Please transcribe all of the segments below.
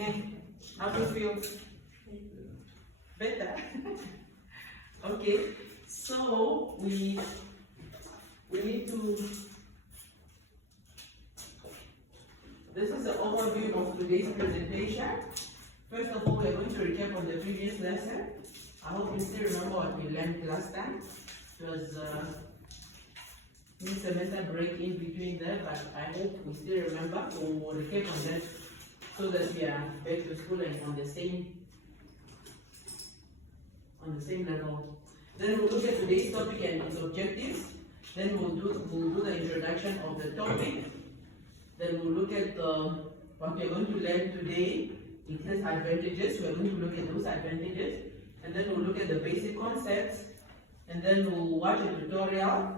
How do you feel? Better? Okay, so we need to, this is the overview of today's presentation. First of all, we're going to recap on the previous lesson. I hope you still remember what we learned last time. It was mid-semester break in between there, but I hope we still remember. We'll recap on that so that we are back to school and on the same level. Then we'll look at today's topic and its objectives. Then we'll do the introduction of the topic. Then we'll look at what we're going to learn today. It has advantages. We're going to look at those advantages. And then we'll look at the basic concepts. And then we'll watch a tutorial.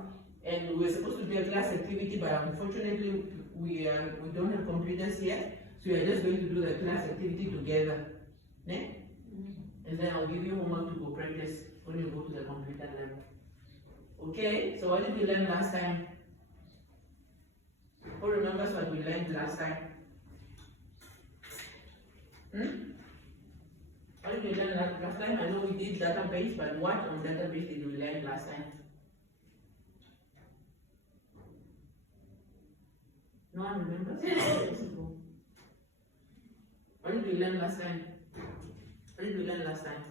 And we're supposed to do a class activity, but unfortunately we don't have computers here. So we are just going to do the class activity together. Yeah? And then I'll give you homework to go practice when you go to the computer lab. Okay, so what did we learn last time? Who remembers what we learned last time? What did we learn last time? I know we did database, but what on database did we learn last time? No one remembers? What did we learn last time? What did we learn last time?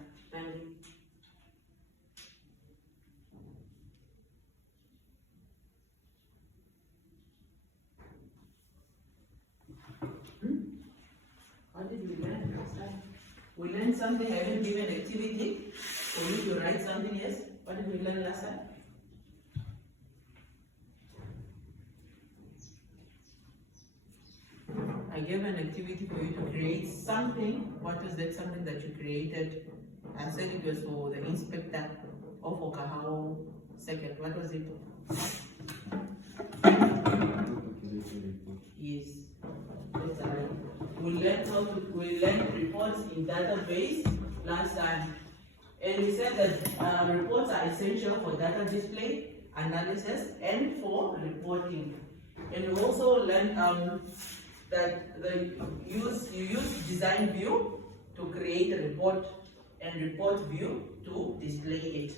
What did we learn last time? We learned something, I haven't given activity. We need to write something, yes? What did we learn last time? I gave an activity for you to create something. What was that something that you created? I said it was for the inspector of Okahao second. What was it? Yes. That's right. We learned reports in database last time. And we said that reports are essential for data display, analysis, and for reporting. And we also learned that you use design view to create a report and report view to display it.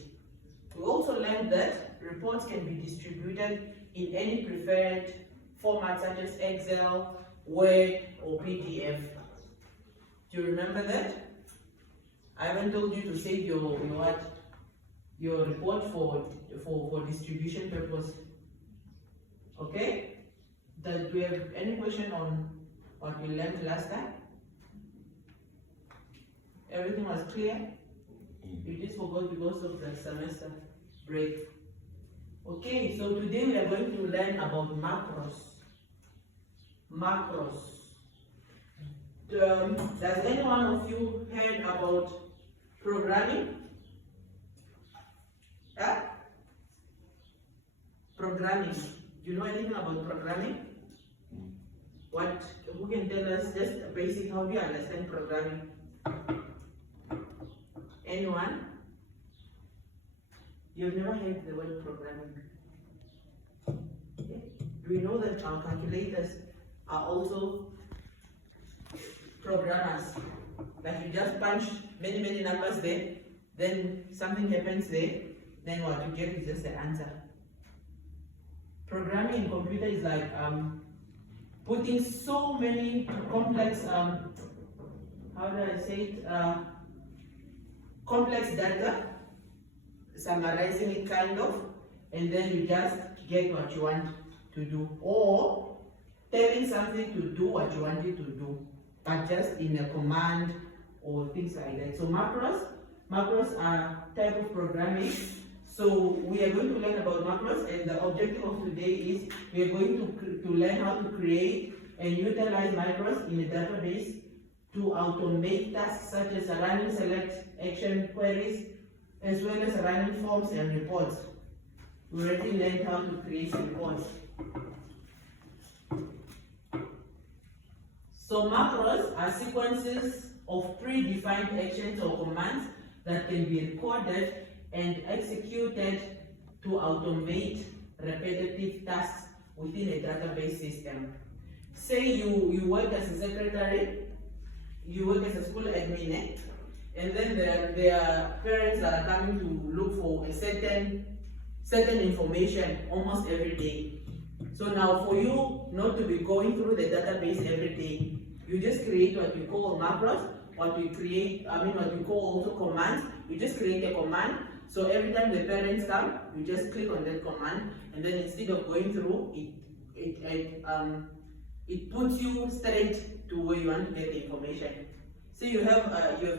We also learned that reports can be distributed in any preferred format such as Excel, Word, or PDF. Do you remember that? I haven't told you to save your report for distribution purpose. Okay? Do we have any question on what we learned last time? Everything was clear? You just forgot because of the semester break. Okay, so today we are going to learn about macros. Macros. Does any one of you heard about programming? Huh? Programming. Do you know anything about programming? Who can tell us just basic, how do you understand programming? Anyone? You've never heard the word programming. Okay. Do we know that our calculators are also programmers? Like you just punch many numbers there, then something happens there, then what you get is just the answer. Programming in computer is like putting so many complex, how do I say it, complex data, summarizing it kind of, and then you just get what you want to do, or telling something to do what you want it to do, but just in a command or things like that. So macros are type of programming. So we are going to learn about macros, and the objective of today is we are going to learn how to create and utilize macros in a database to automate tasks such as running select action queries, as well as running forms and reports. We already learned how to create reports. So macros are sequences of predefined actions or commands that can be recorded and executed to automate repetitive tasks within a database system. Say you work as a secretary, you work as a school admin, and then there are parents that are coming to look for a certain information almost every day. So now for you not to be going through the database every day, you just create what you call macros, what you call also commands. You just create a command. So every time the parents come, you just click on that command, and then instead of going through, it puts you straight to where you want to get the information. So you have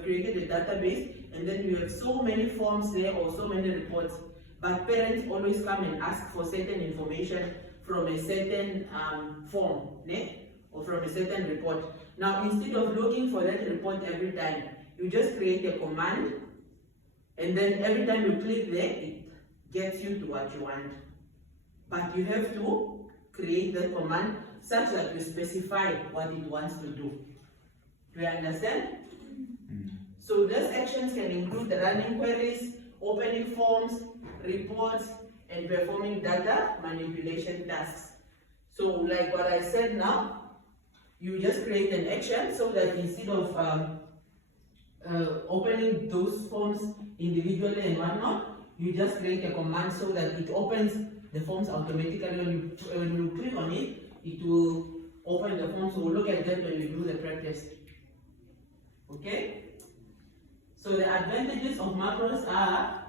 created a database, and then you have so many forms there or so many reports. But parents always come and ask for certain information from a certain form, or from a certain report. Now, instead of looking for that report every time, you just create a command, and then every time you click there, it gets you to what you want. But you have to create the command such that you specify what it wants to do. Do you understand? So those actions can include the running queries, opening forms, reports, and performing data manipulation tasks. So like what I said now, you just create an action so that instead of opening those forms individually and whatnot, you just create a command so that it opens the forms automatically. When you click on it, it will open the forms. So we'll look at that when we do the practice. Okay? So the advantages of macros are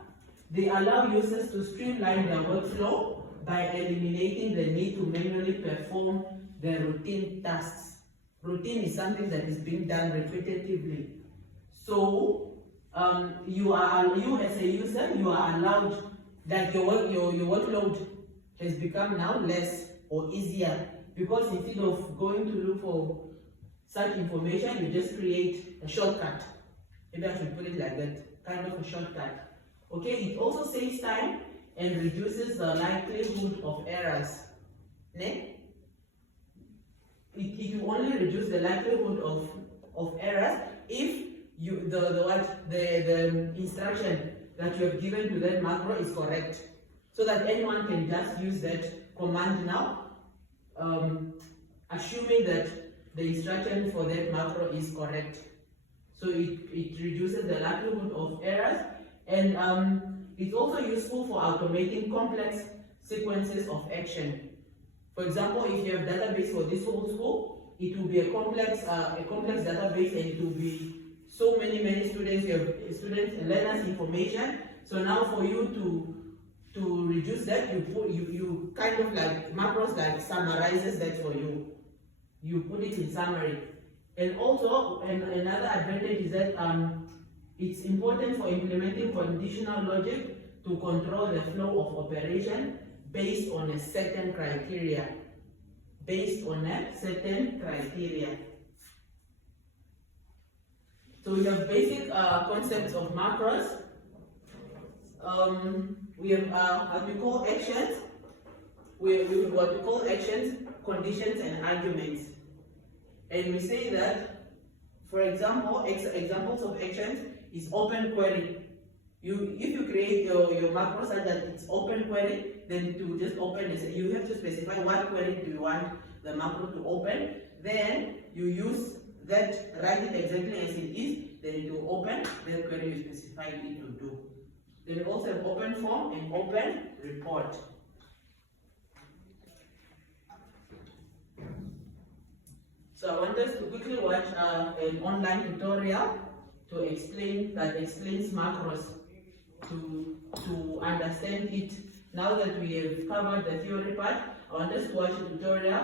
they allow users to streamline their workflow by eliminating the need to manually perform the routine tasks. Routine is something that is being done repetitively. So you as a user, you are allowed, like your workload has become now less or easier, because instead of going to look for such information, you just create a shortcut. Maybe I should put it like that, kind of a shortcut. Okay, it also saves time and reduces the likelihood of errors. It will only reduce the likelihood of errors if the instruction that you have given to that macro is correct, so that anyone can just use that command now, assuming that the instruction for that macro is correct. So it reduces the likelihood of errors, and it's also useful for automating complex sequences of action. For example, if you have database for this whole school, it will be a complex database, and it will be so many students. You have students and learners information. So now for you to reduce that, you kind of like macros like summarizes that for you. You put it in summary. And also another advantage is that it's important for implementing conditional logic to control the flow of operation based on a certain criteria. So we have basic concepts of macros. We have what we call actions. We have what we call actions, conditions, and arguments. And we say that, for example, examples of actions is open query. If you create your macro such that it's open query, then to just open it, you have to specify what query do you want the macro to open. Then you use that, write it exactly as it is, then it will open that query you specify it to do. Then we also have open form and open report. So I want us to quickly watch an online tutorial that explains macros to understand it. Now that we have covered the theory part, I want us to watch a tutorial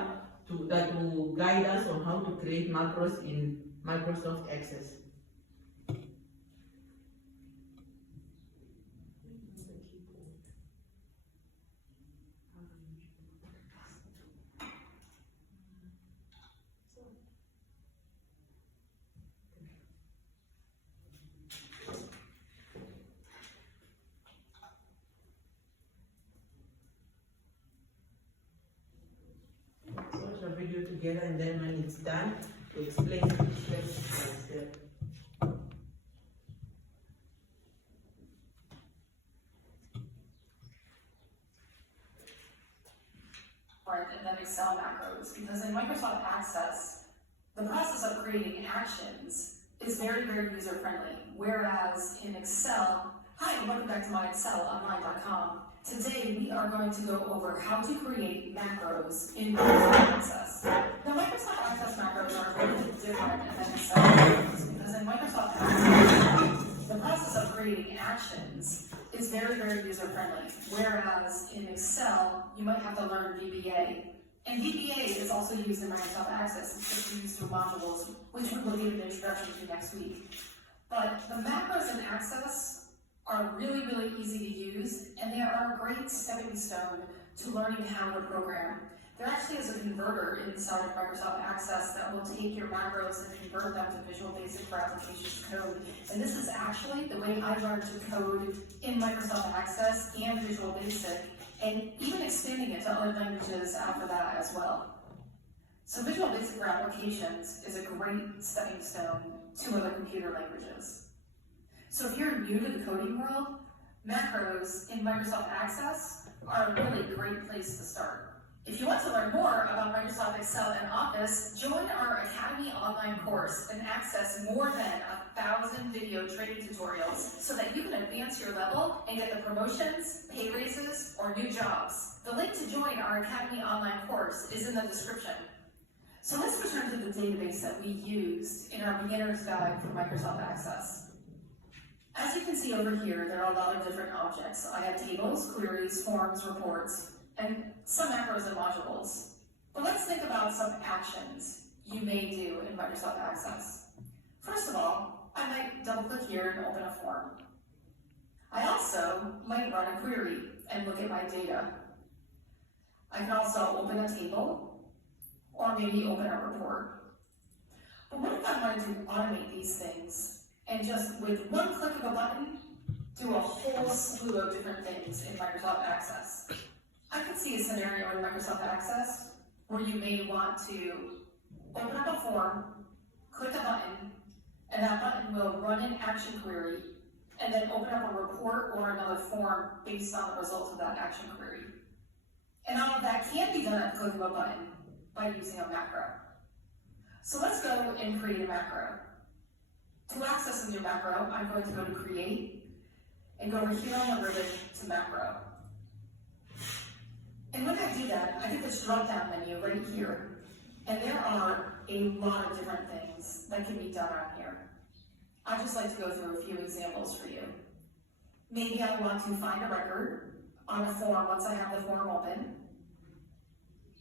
that will guide us on how to create macros in Microsoft Access. Video together, and then when it's done, to explain step by step. In the Excel macros, because in Microsoft Access, the process of creating creating actions is very, very user-friendly, whereas in Excel, hi, and welcome back to my excelonline.com. Today, we are going to go over how to create macros in Microsoft Access. Now, Microsoft Access macros are a little bit different than Excel macros, because in Microsoft Access, the process of creating actions is very, very user-friendly, whereas in Excel, you might have to learn VBA. And VBA is also used in Microsoft Access. It's just used through modules, which we will give an introduction to next week. But the macros in Access are really, really easy to use, and they are a great stepping stone to learning how to program. There actually is a converter inside of Microsoft Access that will take your macros and convert them to Visual Basic for Applications code. And this is actually the way I learned to code in Microsoft Access and Visual Basic, and even expanding it to other languages after that as well. So Visual Basic for Applications is a great stepping stone to other computer languages. So if you're new to the coding world, macros in Microsoft Access are a really great place to start. If you want to learn more about Microsoft Excel and Office, join our Academy online course and access more than 1,000 video training tutorials so that you can advance your level and get the promotions, pay raises, or new jobs. The link to join our Academy online course is in the description. So let's return to the database that we used in our beginner's guide for Microsoft Access. As you can see over here, there are a lot of different objects. I have tables, queries, forms, reports, and some macros and modules. But let's think about some actions you may do in Microsoft Access. First of all, I might double-click here and open a form. I also might run a query and look at my data. I can also open a table, or maybe open a report. But what if I wanted to automate these things and just with one click of a button, do a whole slew of different things in Microsoft Access? I can see a scenario in Microsoft Access where you may want to open up a form, click a button, and that button will run an action query, and then open up a report or another form based on the result of that action query. And all of that can be done at the click of a button by using a macro. So let's go and create a macro. To access a new macro, I'm going to go to Create, and go over here on the ribbon to Macro. And when I do that, I get this drop-down menu right here, and there are a lot of different things that can be done on here. I'd just like to go through a few examples for you. Maybe I want to find a record on a form once I have the form open.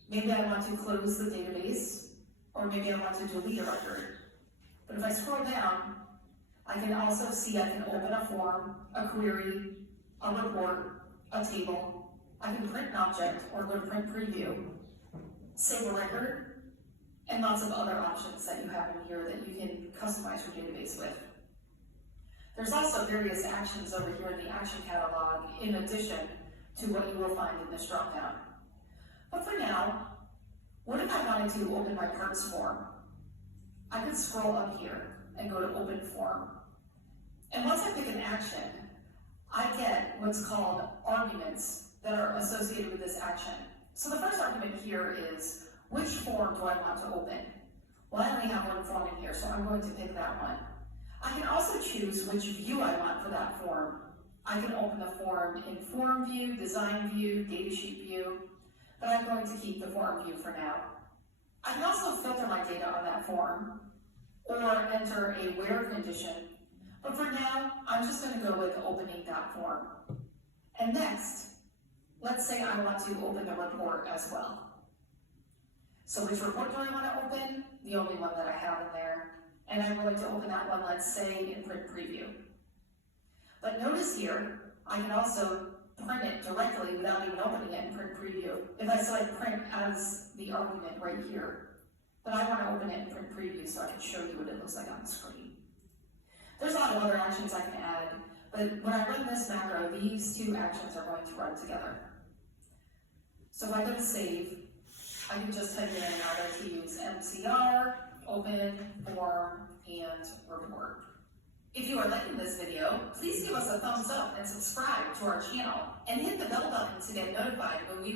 Maybe I want to close the database, or maybe I want to delete a record. But if I scroll down, I can also see I can open a form, a query, a report, a table. I can print an object or go to print preview, save a record, and lots of other options that you have in here that you can customize your database with. There's also various actions over here in the action catalog in addition to what you will find in this dropdown. But for now, what if I wanted to open my parts form? I could scroll up here and go to Open Form. And once I pick an action, I get what's called arguments that are associated with this action. So the first argument here is, which form do I want to open? Well, I only have one form in here, so I'm going to pick that one. I can also choose which view I want for that form. I can open the form in Form View, Design View, Datasheet View, but I'm going to keep the Form View for now. I can also filter my data on that form, or enter a where condition, but for now, I'm just going to go with opening that form. And next, let's say I want to open the report as well. So which report do I want to open? The only one that I have in there. And I'm going to open that one, let's say, in Print Preview. But notice here, I can also print it directly without even opening it in Print Preview. If I select Print as the argument right here, but I want to open it in Print Preview so I can show you what it looks like on the screen. There's a lot of other actions I can add, but when I run this macro, these two actions are going to run together. So if I go to save, I can just type in how to use MCR, open, form, and report. If you are liking this video, please give us a thumbs up and subscribe to our channel, and hit the bell button to get notified when we